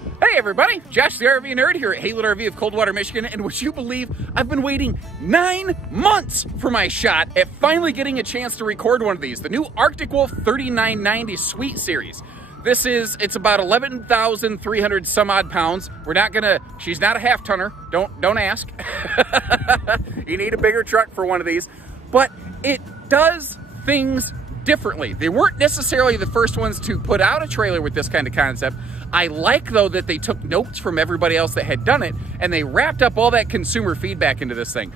Hey everybody, Josh the RV Nerd here at Haylet RV of Coldwater, Michigan, and would you believe I've been waiting 9 months for my shot at finally getting a chance to record one of these, the new Arctic Wolf 3990 SUITE series. It's about 11,300 some odd pounds. She's not a half tonner, don't ask. You need a bigger truck for one of these, but it does things differently. They weren't necessarily the first ones to put out a trailer with this kind of concept. I like, though, that they took notes from everybody else that had done it, and they wrapped up all that consumer feedback into this thing.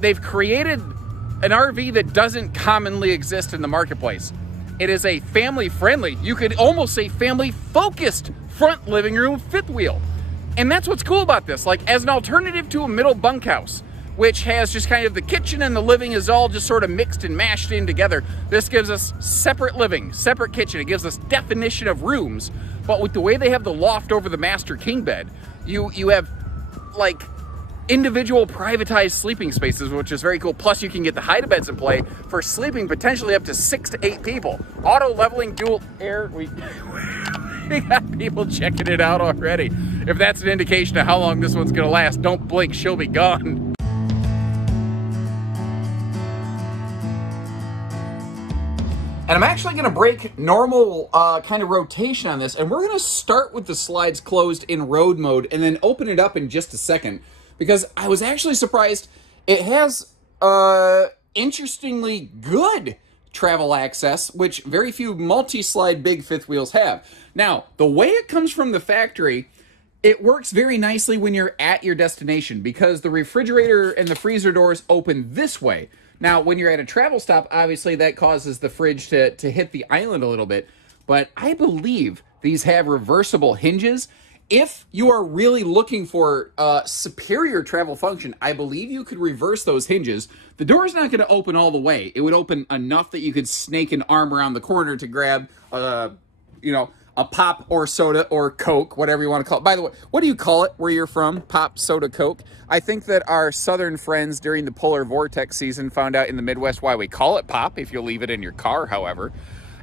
They've created an RV that doesn't commonly exist in the marketplace. It is a family-friendly, you could almost say family-focused front living room fifth wheel. And that's what's cool about this. Like, as an alternative to a middle bunkhouse, which has just kind of the kitchen and the living is all just sort of mixed and mashed in together, this gives us separate living, separate kitchen. It gives us definition of rooms. But with the way they have the loft over the master king bed, you have like individual privatized sleeping spaces, which is very cool. Plus you can get the hide-a-beds in play for sleeping potentially up to 6 to 8 people. Auto leveling, dual air. We got people checking it out already. If that's an indication of how long this one's gonna last, don't blink, she'll be gone. And I'm actually going to break normal kind of rotation on this, and we're going to start with the slides closed in road mode and then open it up in just a second, because I was actually surprised. It has interestingly good travel access, which very few multi-slide big fifth wheels have. Now, the way it comes from the factory, it works very nicely when you're at your destination, because the refrigerator and the freezer doors open this way. Now, when you're at a travel stop, obviously that causes the fridge to hit the island a little bit, but I believe these have reversible hinges. If you are really looking for superior travel function, I believe you could reverse those hinges. The door's not going to open all the way. It would open enough that you could snake an arm around the corner to grab, a pop or soda or Coke, whatever you want to call it. By the way, what do you call it where you're from? Pop, soda, Coke? I think that our southern friends during the polar vortex season found out in the Midwest why we call it pop, if you leave it in your car, however.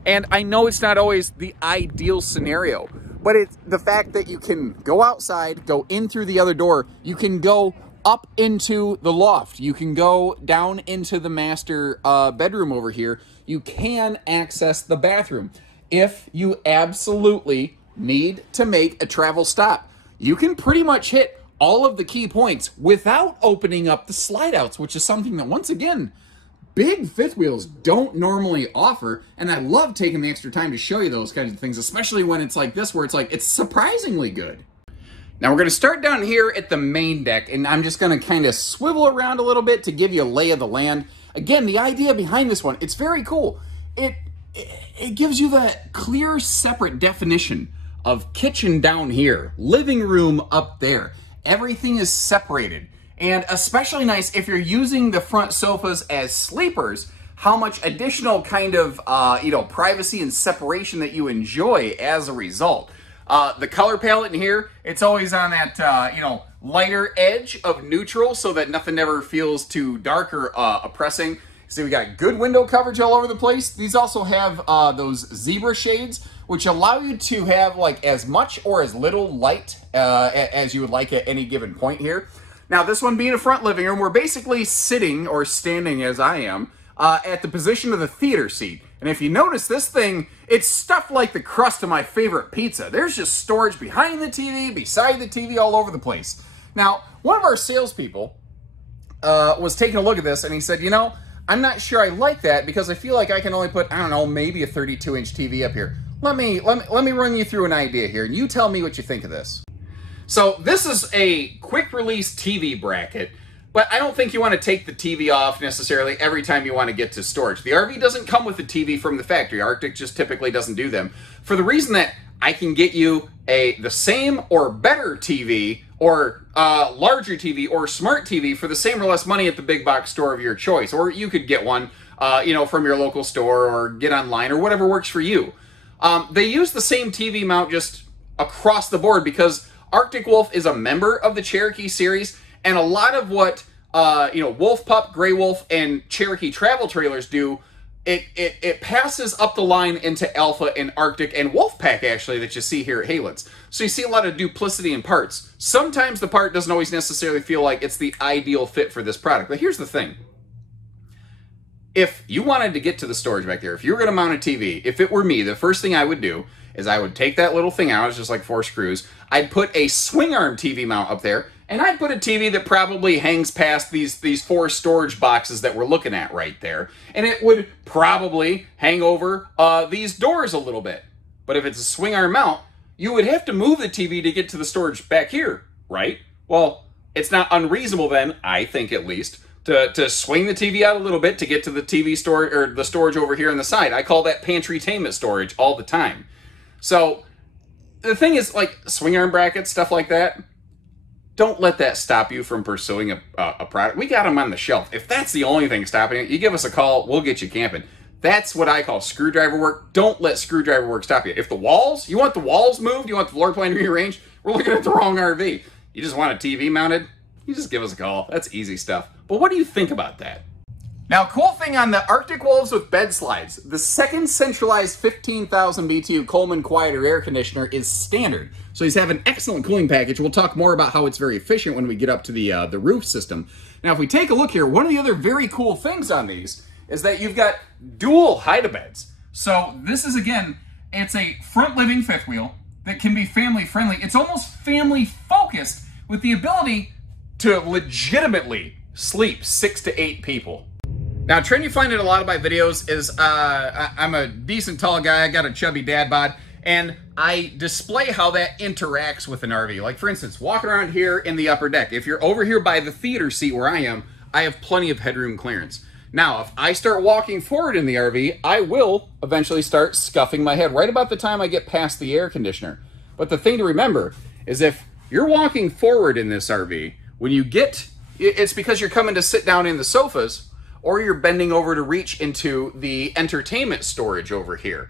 And I know it's not always the ideal scenario, but it's the fact that you can go outside, go in through the other door, you can go up into the loft, you can go down into the master bedroom over here, you can access the bathroom. If you absolutely need to make a travel stop, you can pretty much hit all of the key points without opening up the slide outs, which is something that, once again, big fifth wheels don't normally offer. And I love taking the extra time to show you those kinds of things, especially when it's like this, where it's surprisingly good. Now we're going to start down here at the main deck, and I'm just going to kind of swivel around a little bit to give you a lay of the land. Again, the idea behind this one, it's very cool. It gives you that clear, separate definition of kitchen down here, living room up there. Everything is separated. And especially nice if you're using the front sofas as sleepers, how much additional kind of, privacy and separation that you enjoy as a result. The color palette in here, it's always on that, lighter edge of neutral so that nothing ever feels too dark or oppressing. So we got good window coverage all over the place. These also have those zebra shades, which allow you to have like as much or as little light as you would like at any given point here. Now, this one being a front living room, we're basically sitting, or standing as I am, at the position of the theater seat. And if you notice, this thing, it's stuffed like the crust of my favorite pizza. There's just storage behind the TV, beside the TV, all over the place. Now, one of our salespeople was taking a look at this, and he said, I'm not sure I like that, because I feel like I can only put, I don't know, maybe a 32-inch TV up here. Let me run you through an idea here, and you tell me what you think of this. So this is a quick-release TV bracket, but I don't think you want to take the TV off necessarily every time you want to get to storage. The RV doesn't come with a TV from the factory. Arctic just typically doesn't do them, for the reason that I can get you the same or better TV, or larger TV, or smart TV for the same or less money at the big box store of your choice. Or you could get one, from your local store, or get online, or whatever works for you. They use the same TV mount just across the board because Arctic Wolf is a member of the Cherokee series, and a lot of what Wolf Pup, Grey Wolf, and Cherokee travel trailers do it passes up the line into Alpha and Arctic and Wolfpack, actually, that you see here at Halens. So you see a lot of duplicity in parts. Sometimes the part doesn't always necessarily feel like it's the ideal fit for this product. But here's the thing. If you wanted to get to the storage back there, if you were going to mount a TV, if it were me, the first thing I would do is I would take that little thing out, it's just like 4 screws, I'd put a swing arm TV mount up there, and I'd put a TV that probably hangs past these 4 storage boxes that we're looking at right there, and it would probably hang over these doors a little bit. But if it's a swing arm mount, you would have to move the TV to get to the storage back here, right? Well, it's not unreasonable then, I think at least, to swing the TV out a little bit to get to the TV storage, or the storage over here on the side. I call that pantry-tainment storage all the time. So the thing is, like swing arm brackets, stuff like that, don't let that stop you from pursuing a product. We got them on the shelf. If that's the only thing stopping it, you give us a call, we'll get you camping. That's what I call screwdriver work. Don't let screwdriver work stop you. If the walls, you want the walls moved, you want the floor plan rearranged, we're looking at the wrong RV. You just want a TV mounted, you just give us a call. That's easy stuff. But what do you think about that? Now, cool thing on the Arctic Wolves with bed slides, the second centralized 15,000 BTU Coleman Quieter air conditioner is standard. So these have an excellent cooling package. We'll talk more about how it's very efficient when we get up to the roof system. Now, if we take a look here, one of the other very cool things on these is that you've got dual hide-a-beds. So this is, again, it's a front living fifth wheel that can be family friendly. It's almost family focused with the ability to legitimately sleep 6 to 8 people. Now, a trend you find in a lot of my videos is I'm a decent tall guy, I got a chubby dad bod, and I display how that interacts with an RV. Like, for instance, walking around here in the upper deck. If you're over here by the theater seat where I am, I have plenty of headroom clearance. Now, if I start walking forward in the RV, I will eventually start scuffing my head right about the time I get past the air conditioner. But the thing to remember is if you're walking forward in this RV, when you get, it's because you're coming to sit down in the sofas, or you're bending over to reach into the entertainment storage over here.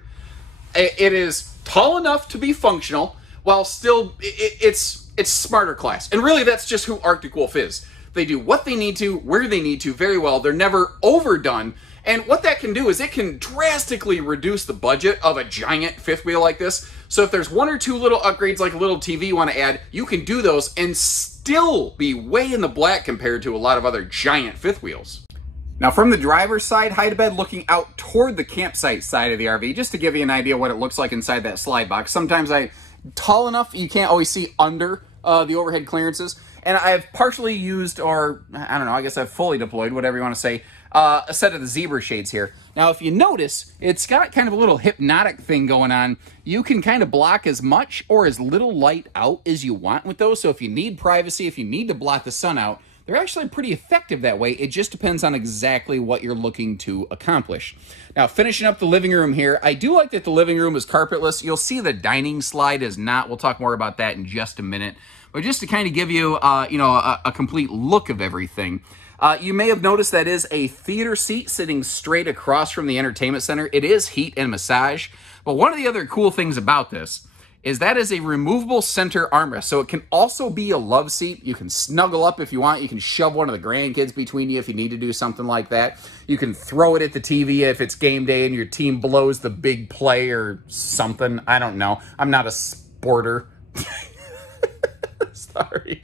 It is tall enough to be functional, while still, it's smarter class. And really, that's just who Arctic Wolf is. They do what they need to, where they need to, very well. They're never overdone. And what that can do is it can drastically reduce the budget of a giant fifth wheel like this. So if there's 1 or 2 little upgrades, like a little TV you want to add, you can do those and still be way in the black compared to a lot of other giant fifth wheels. Now, from the driver's side, hide-a-bed looking out toward the campsite side of the RV, just to give you an idea what it looks like inside that slide box. Sometimes tall enough, you can't always see under the overhead clearances. And I've partially used, or I don't know, I guess I've fully deployed, whatever you want to say, a set of the zebra shades here. Now, if you notice, it's got kind of a little hypnotic thing going on. You can kind of block as much or as little light out as you want with those. So if you need privacy, if you need to block the sun out, they're actually pretty effective that way. It just depends on exactly what you're looking to accomplish. Now, finishing up the living room here, I do like that the living room is carpetless. You'll see the dining slide is not. We'll talk more about that in just a minute. But just to kind of give you, a complete look of everything, you may have noticed that is a theater seat sitting straight across from the entertainment center. It is heat and massage. But one of the other cool things about this is that is a removable center armrest. So it can also be a love seat. You can snuggle up if you want. You can shove one of the grandkids between you if you need to do something like that. You can throw it at the TV if it's game day and your team blows the big play or something. I don't know. I'm not a sporter. Sorry.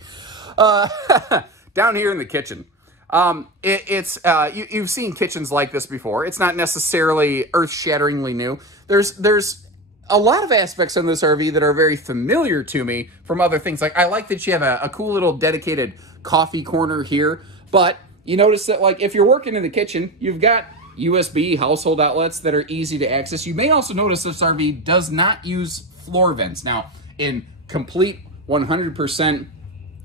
Down here in the kitchen. You've seen kitchens like this before. It's not necessarily earth-shatteringly new. There's a lot of aspects in this RV that are very familiar to me from other things. Like, I like that you have a cool little dedicated coffee corner here, but you notice that, like, if you're working in the kitchen, you've got USB household outlets that are easy to access. You may also notice this RV does not use floor vents. Now, in complete 100%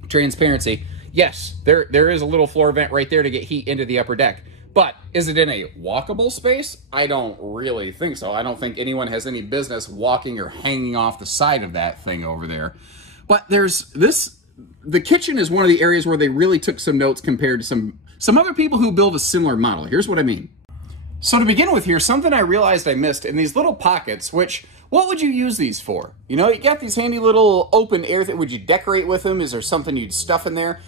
transparency, yes, there is a little floor vent right there to get heat into the upper deck. But is it in a walkable space? I don't really think so. I don't think anyone has any business walking or hanging off the side of that thing over there. But there's this, the kitchen is one of the areas where they really took some notes compared to some other people who build a similar model. Here's what I mean. So to begin with here, something I realized I missed in these little pockets, which, what would you use these for? You know, you got these handy little open air, would you decorate with them? Is there something you'd stuff in there?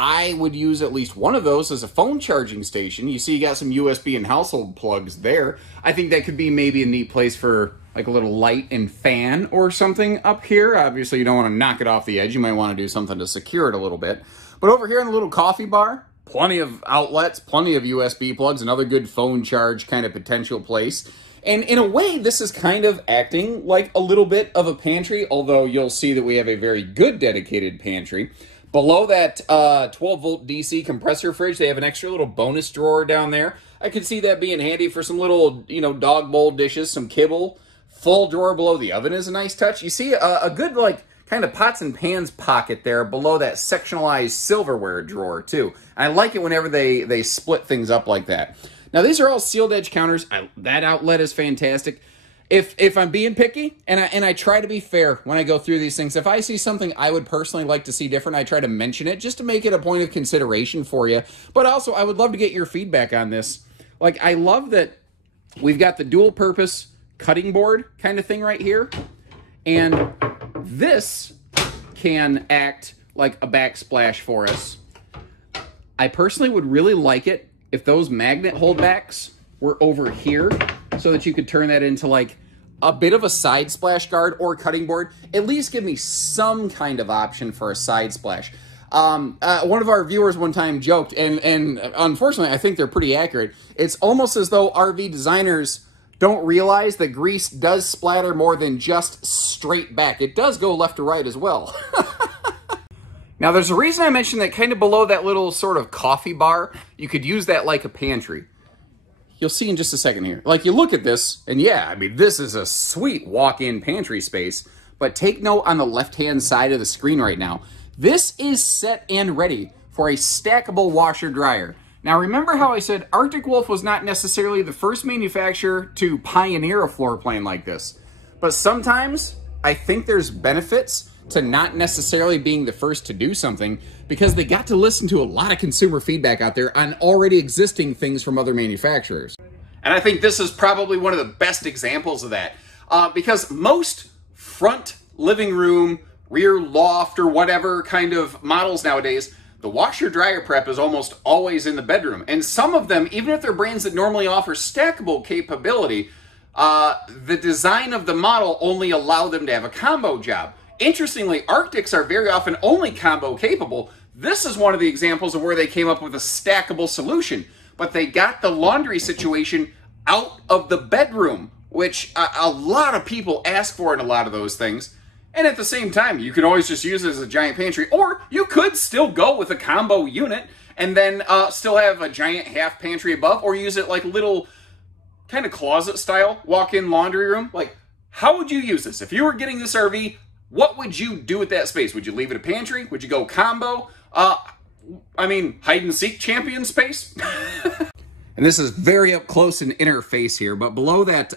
I would use at least one of those as a phone charging station. You see you got some USB and household plugs there. I think that could be maybe a neat place for like a little light and fan or something up here. Obviously, you don't want to knock it off the edge. You might want to do something to secure it a little bit. But over here in the little coffee bar, plenty of outlets, plenty of USB plugs, another good phone charge kind of potential place. And in a way, this is kind of acting like a little bit of a pantry, although you'll see that we have a very good dedicated pantry. Below that 12-volt DC compressor fridge, they have an extra little bonus drawer down there. I could see that being handy for some little, you know, dog bowl dishes, some kibble. Full drawer below the oven is a nice touch. You see a good, like, kind of pots and pans pocket there below that sectionalized silverware drawer, too. I like it whenever they split things up like that. Now, these are all sealed edge counters. That outlet is fantastic. If I'm being picky, and I try to be fair when I go through these things, if I see something I would personally like to see different, I try to mention it just to make it a point of consideration for you. But also, I would love to get your feedback on this. Like, I love that we've got the dual purpose cutting board kind of thing right here. And this can act like a backsplash for us. I personally would really like it if those magnet holdbacks were over here so that you could turn that into like a bit of a side splash guard or cutting board. At least give me some kind of option for a side splash. One of our viewers one time joked, and unfortunately I think they're pretty accurate, it's almost as though RV designers don't realize that grease does splatter more than just straight back. It does go left to right as well. Now, there's a reason I mentioned that kind of below that little sort of coffee bar, you could use that like a pantry. You'll see in just a second here. Like, you look at this, and yeah, I mean, this is a sweet walk-in pantry space, but take note on the left-hand side of the screen right now. This is set and ready for a stackable washer-dryer. Now, remember how I said Arctic Wolf was not necessarily the first manufacturer to pioneer a floor plan like this? But sometimes I think there's benefits to not necessarily being the first to do something because they got to listen to a lot of consumer feedback out there on already existing things from other manufacturers. And I think this is probably one of the best examples of that because most front living room, rear loft, or whatever kind of models nowadays, the washer-dryer prep is almost always in the bedroom. And some of them, even if they're brands that normally offer stackable capability, the design of the model only allow them to have a combo job. Interestingly, Arctics are very often only combo capable. This is one of the examples of where they came up with a stackable solution, but they got the laundry situation out of the bedroom, which a lot of people ask for in a lot of those things. And at the same time, you can always just use it as a giant pantry, or you could still go with a combo unit and then still have a giant half pantry above, or use it like a little kind of closet style walk-in laundry room. Like, how would you use this? If you were getting this RV, what would you do with that space? Would you leave it a pantry? Would you go combo? I mean, hide and seek champion space? And this is very up close and interface here, but below that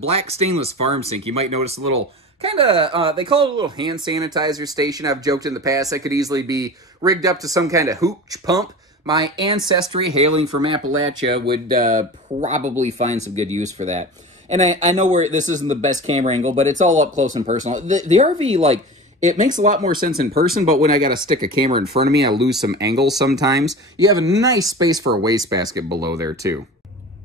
black stainless farm sink, you might notice a little kind of, they call it a little hand sanitizer station. I've joked in the past that could easily be rigged up to some kind of hooch pump. My ancestry, hailing from Appalachia, would probably find some good use for that. And I know where this isn't the best camera angle, but it's all up close and personal. The RV, like, it makes a lot more sense in person, but when I got to stick a camera in front of me, I lose some angles sometimes. You have a nice space for a wastebasket below there, too.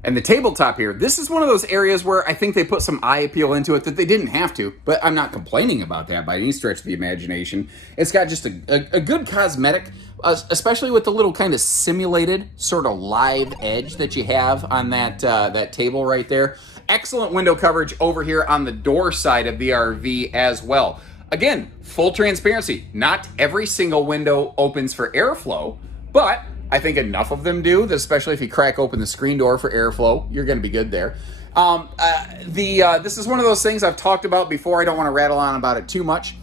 And the tabletop here, this is one of those areas where I think they put some eye appeal into it that they didn't have to, but I'm not complaining about that by any stretch of the imagination. It's got just a good cosmetic, especially with the little kind of simulated sort of live edge that you have on that table right there. Excellent window coverage over here on the door side of the RV as well. Again, full transparency. Not every single window opens for airflow, but I think enough of them do, that especially if you crack open the screen door for airflow, you're going to be good there. This is one of those things I've talked about before. I don't want to rattle on about it too much.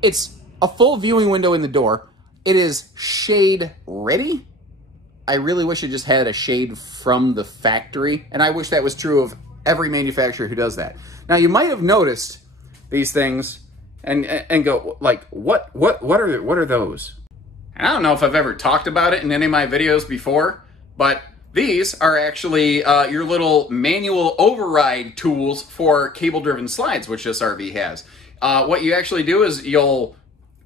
It's a full viewing window in the door. It is shade ready. I really wish it just had a shade from the factory, and I wish that was true of every manufacturer who does that. Now, you might have noticed these things and go, like, what are those? And I don't know if I've ever talked about it in any of my videos before, but these are actually your little manual override tools for cable-driven slides, which this RV has. What you actually do is you'll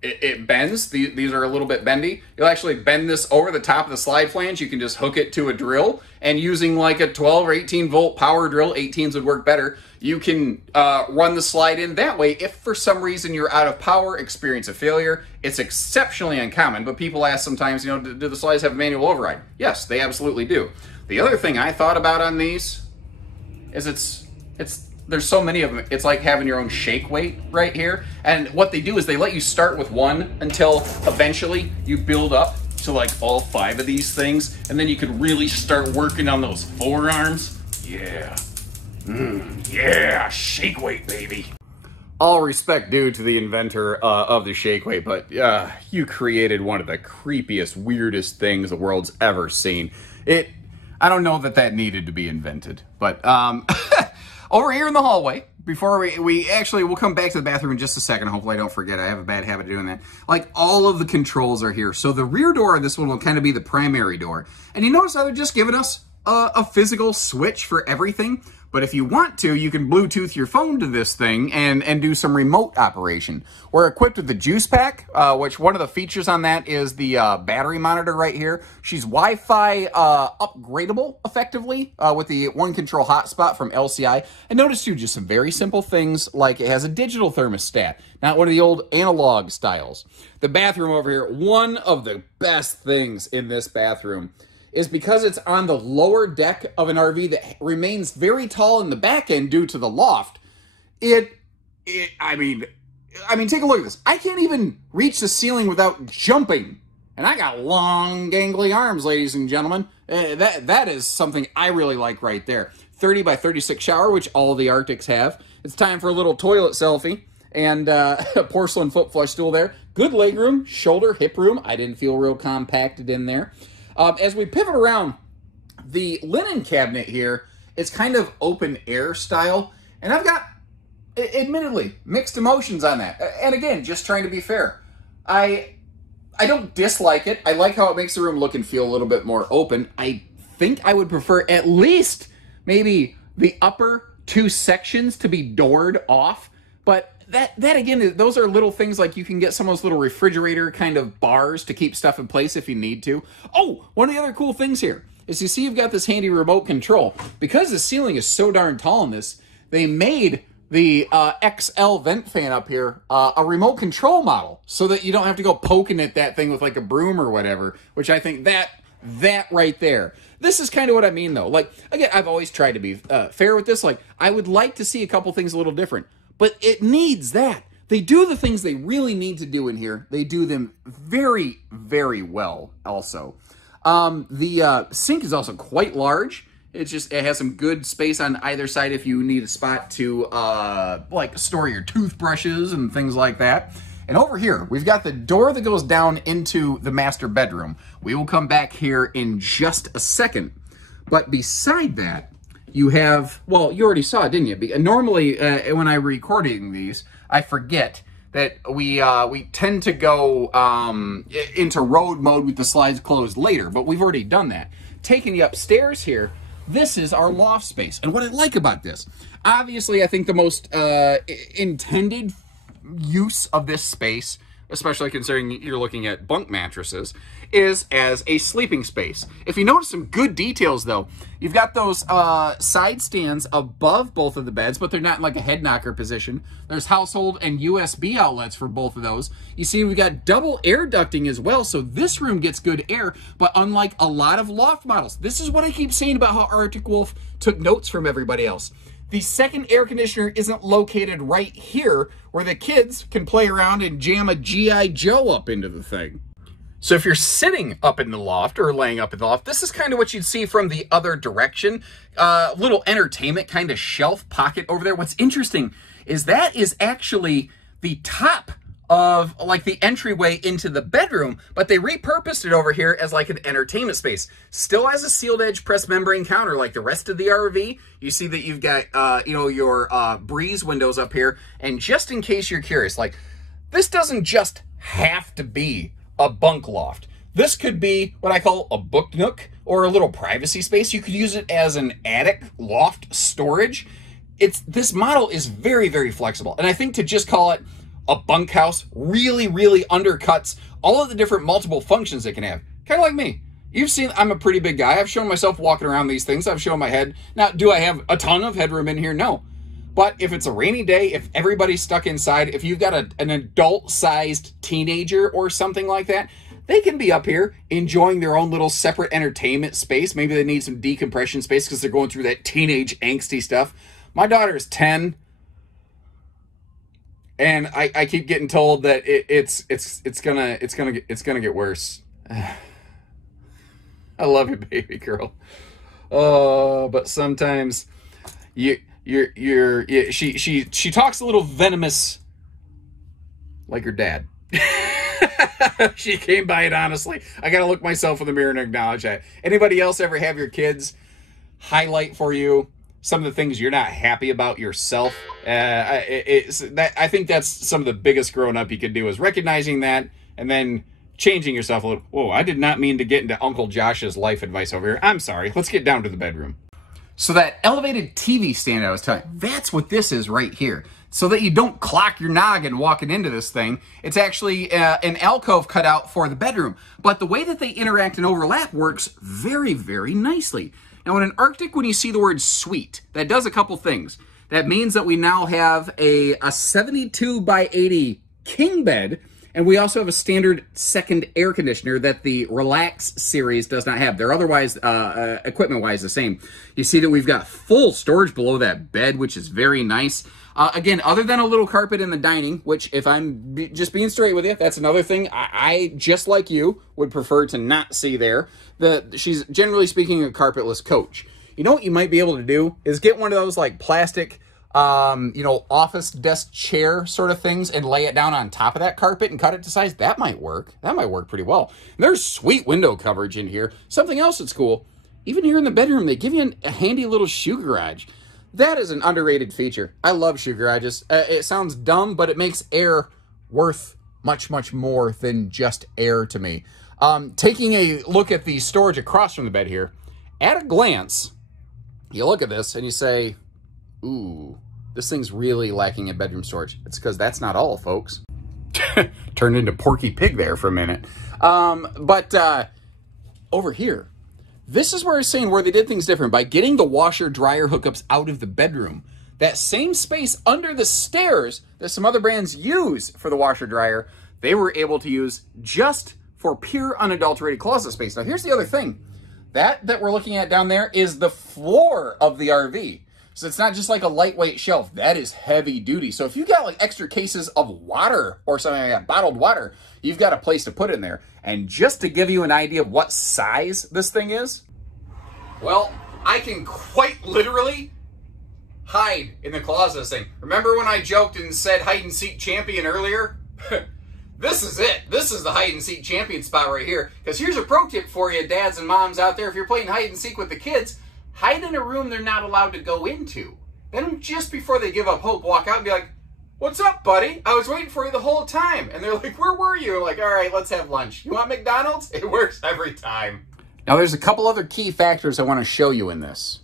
it bends. These are a little bit bendy. You'll actually bend this over the top of the slide flange. You can just hook it to a drill, and using like a 12 or 18 volt power drill, 18s would work better, you can run the slide in that way. If for some reason you're out of power, experience a failure, it's exceptionally uncommon, but people ask sometimes, you know, do the slides have manual override? Yes, they absolutely do. The other thing I thought about on these is there's so many of them, it's like having your own shake weight right here. And what they do is they let you start with one until eventually you build up to like all 5 of these things, and then you could really start working on those forearms. Yeah. Yeah, shake weight, baby. All respect due to the inventor of the shake weight, but you created one of the creepiest, weirdest things the world's ever seen. I don't know that needed to be invented, but over here in the hallway, before we'll come back to the bathroom in just a second. Hopefully I don't forget. I have a bad habit of doing that. Like, all of the controls are here. So the rear door of this one will kind of be the primary door. And you notice how they're just giving us a physical switch for everything. But if you want to, you can Bluetooth your phone to this thing and do some remote operation. We're equipped with the juice pack, which one of the features on that is the battery monitor right here. She's Wi-Fi upgradable, effectively, with the one control hotspot from LCI. And notice too, just some very simple things, like it has a digital thermostat, not one of the old analog styles. The bathroom over here, one of the best things in this bathroom is because it's on the lower deck of an RV that remains very tall in the back end due to the loft. I mean, take a look at this. I can't even reach the ceiling without jumping. And I got long, gangly arms, ladies and gentlemen. That is something I really like right there. 30 by 36 shower, which all the Arctics have. It's time for a little toilet selfie. And a porcelain foot flush stool there. Good leg room, shoulder, hip room. I didn't feel real compacted in there. As we pivot around, the linen cabinet here is kind of open air style, and I've got, admittedly, mixed emotions on that. And again, just trying to be fair. I don't dislike it. I like how it makes the room look and feel a little bit more open. I think I would prefer at least maybe the upper 2 sections to be doored off, but that again, those are little things, like you can get some of those little refrigerator kind of bars to keep stuff in place if you need to. Oh, one of the other cool things here is you see you've got this handy remote control. Because the ceiling is so darn tall in this, they made the XL vent fan up here a remote control model so that you don't have to go poking at that thing with like a broom or whatever, which I think that right there. This is kind of what I mean though. Like, again, I've always tried to be fair with this. Like, I would like to see a couple things a little different. But it needs that. They do the things they really need to do in here. They do them very, very well also. The sink is also quite large. It has some good space on either side if you need a spot to like store your toothbrushes and things like that. And over here, we've got the door that goes down into the master bedroom. We will come back here in just a second. But beside that, you have, well, you already saw it, didn't you? Normally, when I'm recording these, I forget that we tend to go into road mode with the slides closed later, but we've already done that. Taking you upstairs here, this is our loft space. And what I like about this, obviously, I think the most intended use of this space, especially considering you're looking at bunk mattresses, is as a sleeping space. If you notice some good details though, you've got those side stands above both of the beds, but they're not in like a head knocker position. There's household and USB outlets for both of those. You see we've got double air ducting as well, so this room gets good air, but unlike a lot of loft models, this is what I keep saying about how Arctic Wolf took notes from everybody else. The second air conditioner isn't located right here where the kids can play around and jam a G.I. Joe up into the thing. So if you're sitting up in the loft or laying up in the loft, this is kind of what you'd see from the other direction. Little entertainment kind of shelf pocket over there. What's interesting is that is actually the top of like the entryway into the bedroom, but they repurposed it over here as like an entertainment space. Still has a sealed edge press membrane counter like the rest of the RV. You see that you've got, you know, your breeze windows up here. And just in case you're curious, like this doesn't just have to be a bunk loft. This could be what I call a book nook or a little privacy space. You could use it as an attic loft storage. This model is very, very flexible. And I think to just call it a bunkhouse, really, really undercuts all of the different multiple functions it can have. Kind of like me. You've seen, I'm a pretty big guy. I've shown myself walking around these things. I've shown my head. Now, do I have a ton of headroom in here? No. But if it's a rainy day, if everybody's stuck inside, if you've got an adult-sized teenager or something like that, they can be up here enjoying their own little separate entertainment space. Maybe they need some decompression space because they're going through that teenage angsty stuff. My daughter is 10, and I keep getting told that it's gonna get worse. I love you, baby girl. Oh, but sometimes she talks a little venomous, like her dad. She came by it honestly. I gotta look myself in the mirror and acknowledge that. Anybody else ever have your kids highlight for you some of the things you're not happy about yourself? I think that's some of the biggest growing up you could do, is recognizing that and then changing yourself a little. Whoa, I did not mean to get into Uncle Josh's life advice over here. I'm sorry. Let's get down to the bedroom. So that elevated TV stand I was telling you, that's what this is right here. So that you don't clock your noggin walking into this thing. It's actually an alcove cut out for the bedroom. But the way that they interact and overlap works very, very nicely. Now in an Arctic, when you see the word suite, that does a couple things. That means that we now have a 72 by 80 king bed, and we also have a standard second air conditioner that the Relax series does not have. They're otherwise, equipment-wise, the same. You see that we've got full storage below that bed, which is very nice. Again, other than a little carpet in the dining, which, if I'm just being straight with you, that's another thing I just like you, would prefer to not see there. She's, generally speaking, a carpetless coach. You know what you might be able to do is get one of those, like, plastic, office desk chair sort of things and lay it down on top of that carpet and cut it to size. That might work. That might work pretty well. And there's sweet window coverage in here. Something else that's cool, even here in the bedroom, they give you a handy little shoe garage. That is an underrated feature. I love shoe garages. It sounds dumb, but it makes air worth much, much more than just air to me. Taking a look at the storage across from the bed here, at a glance, you look at this and you say, ooh, this thing's really lacking in bedroom storage. It's because that's not all, folks. Turned into Porky Pig there for a minute. Over here, this is where I was saying where they did things different. By getting the washer-dryer hookups out of the bedroom, that same space under the stairs that some other brands use for the washer-dryer, they were able to use just for pure unadulterated closet space. Now, here's the other thing. That we're looking at down there is the floor of the RV. So it's not just like a lightweight shelf. That is heavy duty. So if you've got like extra cases of water or something like that, bottled water, you've got a place to put in there. And just to give you an idea of what size this thing is, well, I can quite literally hide in the closet of this thing. Remember when I joked and said hide and seek champion earlier? This is it. This is the hide and seek champion spot right here. Because here's a pro tip for you, dads and moms out there. If you're playing hide and seek with the kids, hide in a room they're not allowed to go into. Then just before they give up hope, walk out and be like, what's up, buddy? I was waiting for you the whole time. And they're like, where were you? I'm like, all right, let's have lunch. You want McDonald's? It works every time. Now, there's a couple other key factors I want to show you in this.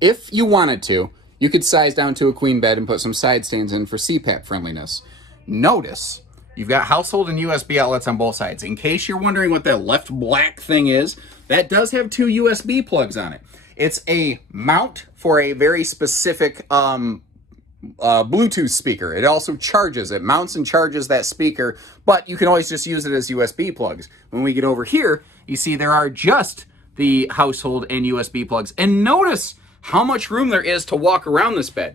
If you wanted to, you could size down to a queen bed and put some side stands in for CPAP friendliness. Notice, you've got household and USB outlets on both sides. In case you're wondering what that left black thing is, that does have 2 USB plugs on it. It's a mount for a very specific Bluetooth speaker. It also charges. It mounts and charges that speaker, but you can always just use it as USB plugs. When we get over here, you see there are just the household and USB plugs. And notice how much room there is to walk around this bed.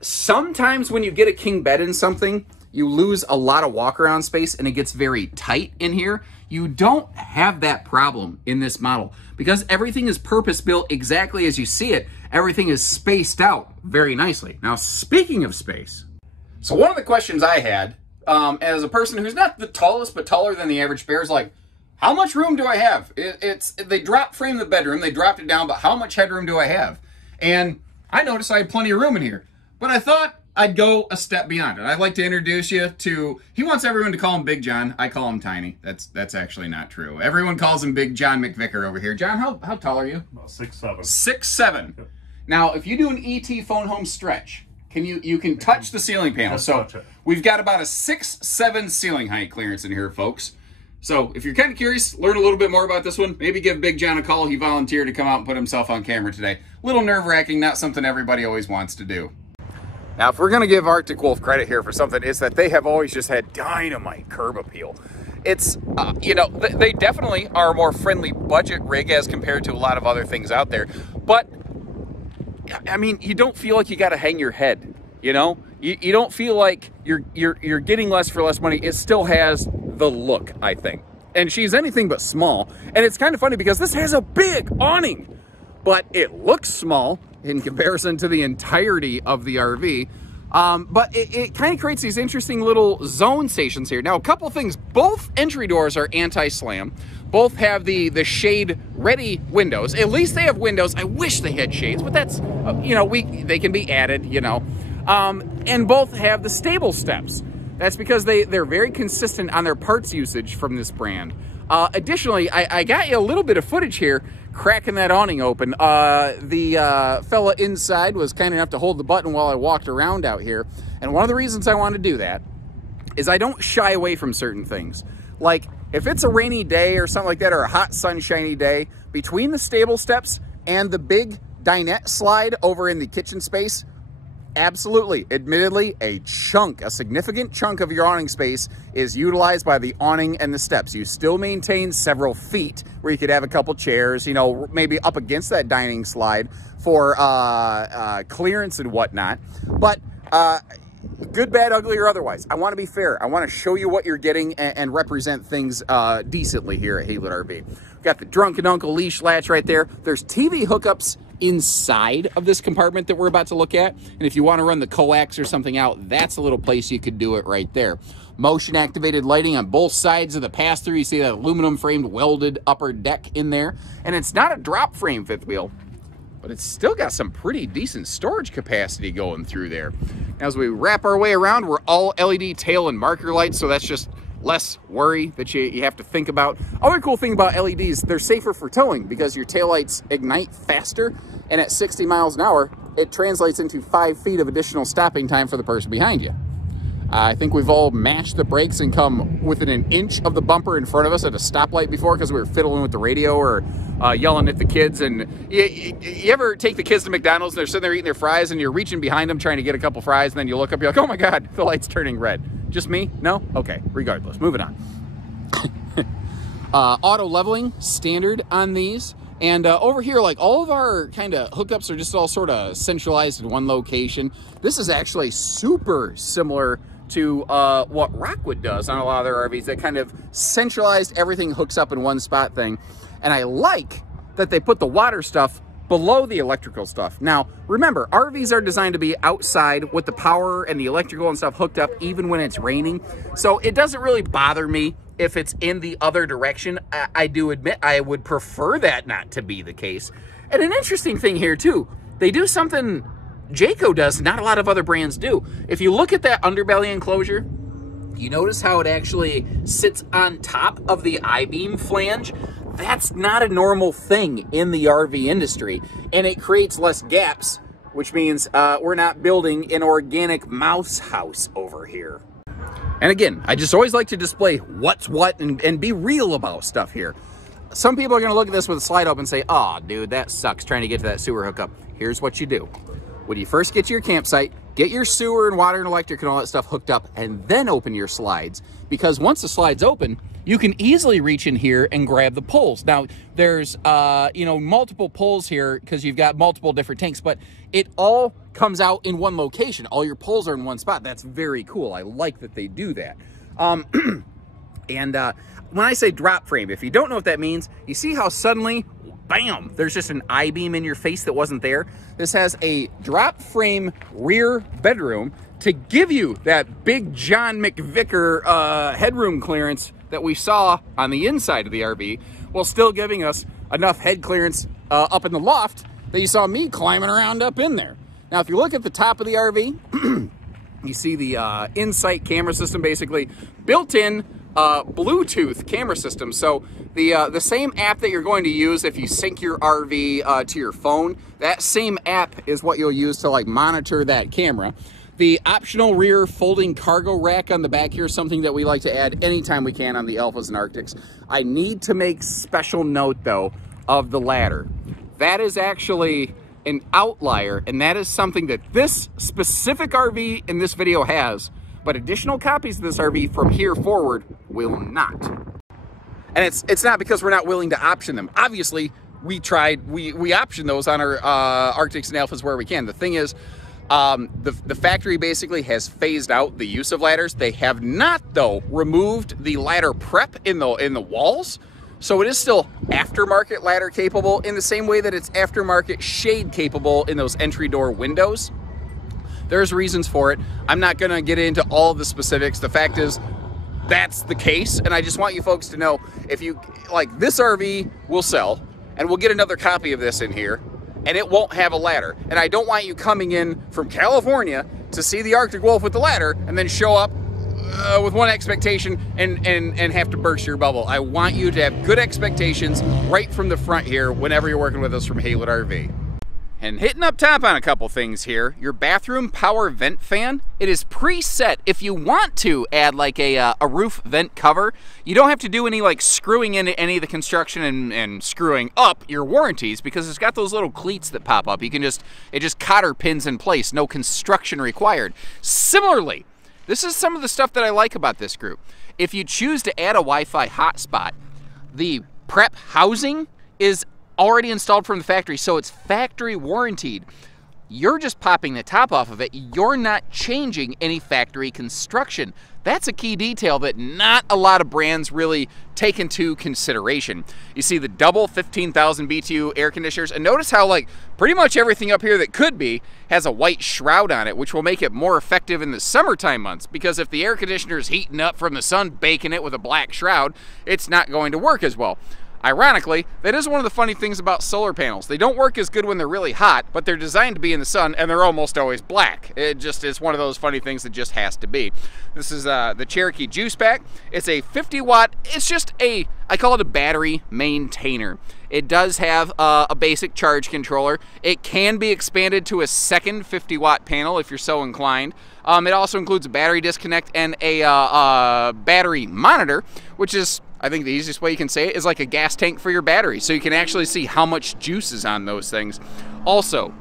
Sometimes when you get a king bed in something, you lose a lot of walk around space and it gets very tight in here. You don't have that problem in this model because everything is purpose-built exactly as you see it. Everything is spaced out very nicely. Now, speaking of space, so one of the questions I had as a person who's not the tallest but taller than the average bear is like, how much room do I have? They drop frame the bedroom, they dropped it down, but how much headroom do I have? And I noticed I had plenty of room in here, but I thought I'd go a step beyond it. I'd like to introduce you to, he wants everyone to call him Big John. I call him Tiny. That's actually not true. Everyone calls him Big John McVicker over here. John, how tall are you? About 6'7". 6'7". Now, if you do an ET phone home stretch, you can touch the ceiling panel. So We've got about a 6'7" ceiling height clearance in here, folks. So if you're kind of curious, learn a little bit more about this one, maybe give Big John a call. He volunteered to come out and put himself on camera today. A little nerve-wracking, not something everybody always wants to do. Now, if we're going to give Arctic Wolf credit here for something, it's that they have always just had dynamite curb appeal. It's, you know, they definitely are a more friendly budget rig as compared to a lot of other things out there. But, I mean, you don't feel like you got to hang your head, you know? You don't feel like you're getting less for less money. It still has the look, I think. And she's anything but small. And it's kind of funny because this has a big awning, but it looks small in comparison to the entirety of the RV. But it kind of creates these interesting little zone stations here. Now, a couple things. Both entry doors are anti-slam. Both have the shade-ready windows. At least they have windows. I wish they had shades, but that's, you know, they can be added, you know. And both have the stable steps. That's because they're very consistent on their parts usage from this brand. Additionally, I got you a little bit of footage here cracking that awning open. The fella inside was kind enough to hold the button while I walked around out here. And one of the reasons I want to do that is I don't shy away from certain things. Like, if it's a rainy day or something like that, or a hot sunshiny day, between the stable steps and the big dinette slide over in the kitchen space, absolutely, admittedly, a significant chunk of your awning space is utilized by the awning and the steps. You still maintain several feet where you could have a couple chairs, you know, maybe up against that dining slide for clearance and whatnot. But good, bad, ugly, or otherwise, I want to be fair. I want to show you what you're getting and represent things decently here at Haylet RV. We've got the Drunken Uncle leash latch right there. There's TV hookups inside of this compartment that we're about to look at. And if you want to run the coax or something out, that's a little place you could do it right there. Motion activated lighting on both sides of the pass-through. You see that aluminum framed welded upper deck in there. And it's not a drop frame fifth wheel, but it's still got some pretty decent storage capacity going through there. As we wrap our way around, we're all LED tail and marker lights, so that's just less worry that you have to think about. Other cool thing about LEDs, they're safer for towing because your taillights ignite faster, and at 60 miles an hour, it translates into 5 feet of additional stopping time for the person behind you. I think we've all mashed the brakes and come within an inch of the bumper in front of us at a stoplight before because we were fiddling with the radio or yelling at the kids. And you ever take the kids to McDonald's and they're sitting there eating their fries and you're reaching behind them trying to get a couple fries, and then you look up, you're like, oh my God, the light's turning red. Just me? No? Okay, regardless, moving on. Auto leveling, standard on these. And over here, like, all of our kind of hookups are just all sort of centralized in one location. This is actually super similar to what Rockwood does on a lot of their RVs. That kind of centralized, everything hooks up in one spot thing. And I like that they put the water stuff below the electrical stuff. Now, remember, RVs are designed to be outside with the power and the electrical and stuff hooked up even when it's raining. So it doesn't really bother me if it's in the other direction. I do admit I would prefer that not to be the case. And an interesting thing here too, they do something Jayco does, not a lot of other brands do. If you look at that underbelly enclosure, you notice how it actually sits on top of the I-beam flange. That's not a normal thing in the RV industry, and it creates less gaps, which means we're not building an organic mouse house over here. And again, I just always like to display what's what and be real about stuff here. Some people are going to look at this with a slide open and say, oh, dude, that sucks trying to get to that sewer hookup. Here's what you do. When you first get to your campsite, get your sewer and water and electric and all that stuff hooked up, and then open your slides. Because once the slide's open, you can easily reach in here and grab the poles. Now, there's, you know, multiple poles here because you've got multiple different tanks, but it all comes out in one location. All your poles are in one spot. That's very cool. I like that they do that. And when I say drop frame, if you don't know what that means, you see how suddenly, bam, there's just an I-beam in your face that wasn't there? This has a drop frame rear bedroom to give you that big John McVicker headroom clearance that we saw on the inside of the RV, while still giving us enough head clearance up in the loft that you saw me climbing around up in there. Now, if you look at the top of the RV, you see the Insight camera system, basically built-in Bluetooth camera system. So the same app that you're going to use if you sync your RV to your phone, that same app is what you'll use to like monitor that camera. The optional rear folding cargo rack on the back here is something that we like to add anytime we can on the Alphas and Arctics. I need to make special note, though, of the ladder. That is actually an outlier, and that is something that this specific RV in this video has, but additional copies of this RV from here forward will not. And it's not because we're not willing to option them. Obviously, we option those on our Arctics and Alphas where we can. The thing is, the factory basically has phased out the use of ladders. They have not, though, removed the ladder prep in the walls. So it is still aftermarket ladder capable in the same way that it's aftermarket shade capable in those entry door windows. There's reasons for it. I'm not going to get into all the specifics. The fact is, that's the case. And I just want you folks to know, if you like, this RV will sell, and we'll get another copy of this in here, and it won't have a ladder. And I don't want you coming in from California to see the Arctic Wolf with the ladder and then show up with one expectation and have to burst your bubble. I want you to have good expectations right from the front here whenever you're working with us from Haylett RV. And hitting up top on a couple things here, your bathroom power vent fan, it is preset. If you want to add like a roof vent cover, you don't have to do any like screwing into any of the construction and screwing up your warranties, because it's got those little cleats that pop up. You can it just cotter pins in place, no construction required. Similarly, this is some of the stuff that I like about this group. If you choose to add a Wi-Fi hotspot, the prep housing is already installed from the factory, so it's factory warranted. You're just popping the top off of it. You're not changing any factory construction. That's a key detail that not a lot of brands really take into consideration. You see the double 15,000 BTU air conditioners, and notice how like pretty much everything up here that could be has a white shroud on it, which will make it more effective in the summertime months, because if the air conditioner is heating up from the sun, baking it with a black shroud, it's not going to work as well. Ironically, that is one of the funny things about solar panels. They don't work as good when they're really hot, but they're designed to be in the sun, and they're almost always black. It just is one of those funny things that just has to be. This is the Cherokee Juice Pack. It's a 50 watt, it's just I call it a battery maintainer. It does have a basic charge controller. It can be expanded to a second 50 watt panel if you're so inclined. It also includes a battery disconnect and a battery monitor, which is, I think the easiest way you can say it is like a gas tank for your battery, so you can actually see how much juice is on those things. Also,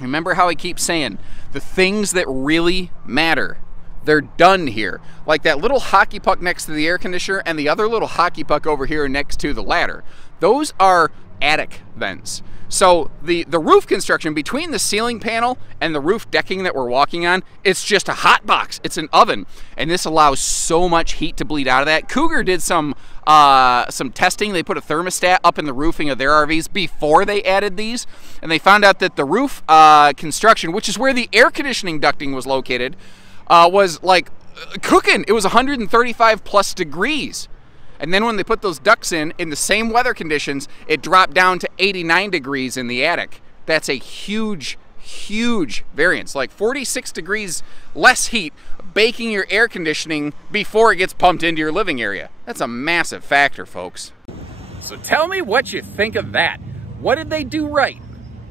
remember how I keep saying, the things that really matter, they're done here. Like that little hockey puck next to the air conditioner and the other little hockey puck over here next to the ladder. Those are attic vents. So the roof construction between the ceiling panel and the roof decking that we're walking on, it's just a hot box. It's an oven, and this allows so much heat to bleed out of that. Cougar did some testing. They put a thermostat up in the roofing of their RVs before they added these, and they found out that the roof construction, which is where the air conditioning ducting was located, was like cooking. It was 135 plus degrees. And then when they put those ducts in the same weather conditions, it dropped down to 89 degrees in the attic. That's a huge, huge variance. Like 46 degrees less heat baking your air conditioning before it gets pumped into your living area. That's a massive factor, folks. So tell me what you think of that. What did they do right?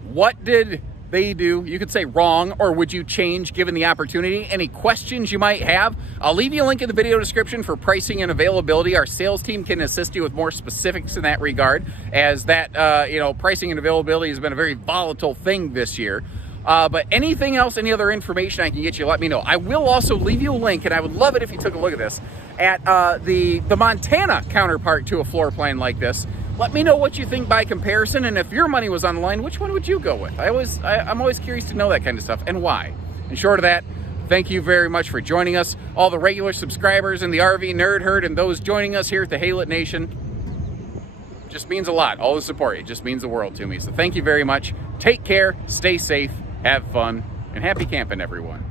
What did they do, you could say, wrong, or would you change given the opportunity? Any questions you might have, I'll leave you a link in the video description for pricing and availability. Our sales team can assist you with more specifics in that regard, as that you know, pricing and availability has been a very volatile thing this year. But anything else, any other information I can get you, let me know. I will also leave you a link, and I would love it if you took a look at this, at the Montana counterpart to a floor plan like this. Let me know what you think by comparison, and if your money was on the line, which one would you go with? I'm always curious to know that kind of stuff, and why. And short of that, thank you very much for joining us. All the regular subscribers in the RV Nerd Herd and those joining us here at the Haylett Nation, just means a lot. All the support, it just means the world to me. So thank you very much. Take care, stay safe, have fun, and happy camping, everyone.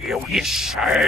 You wish I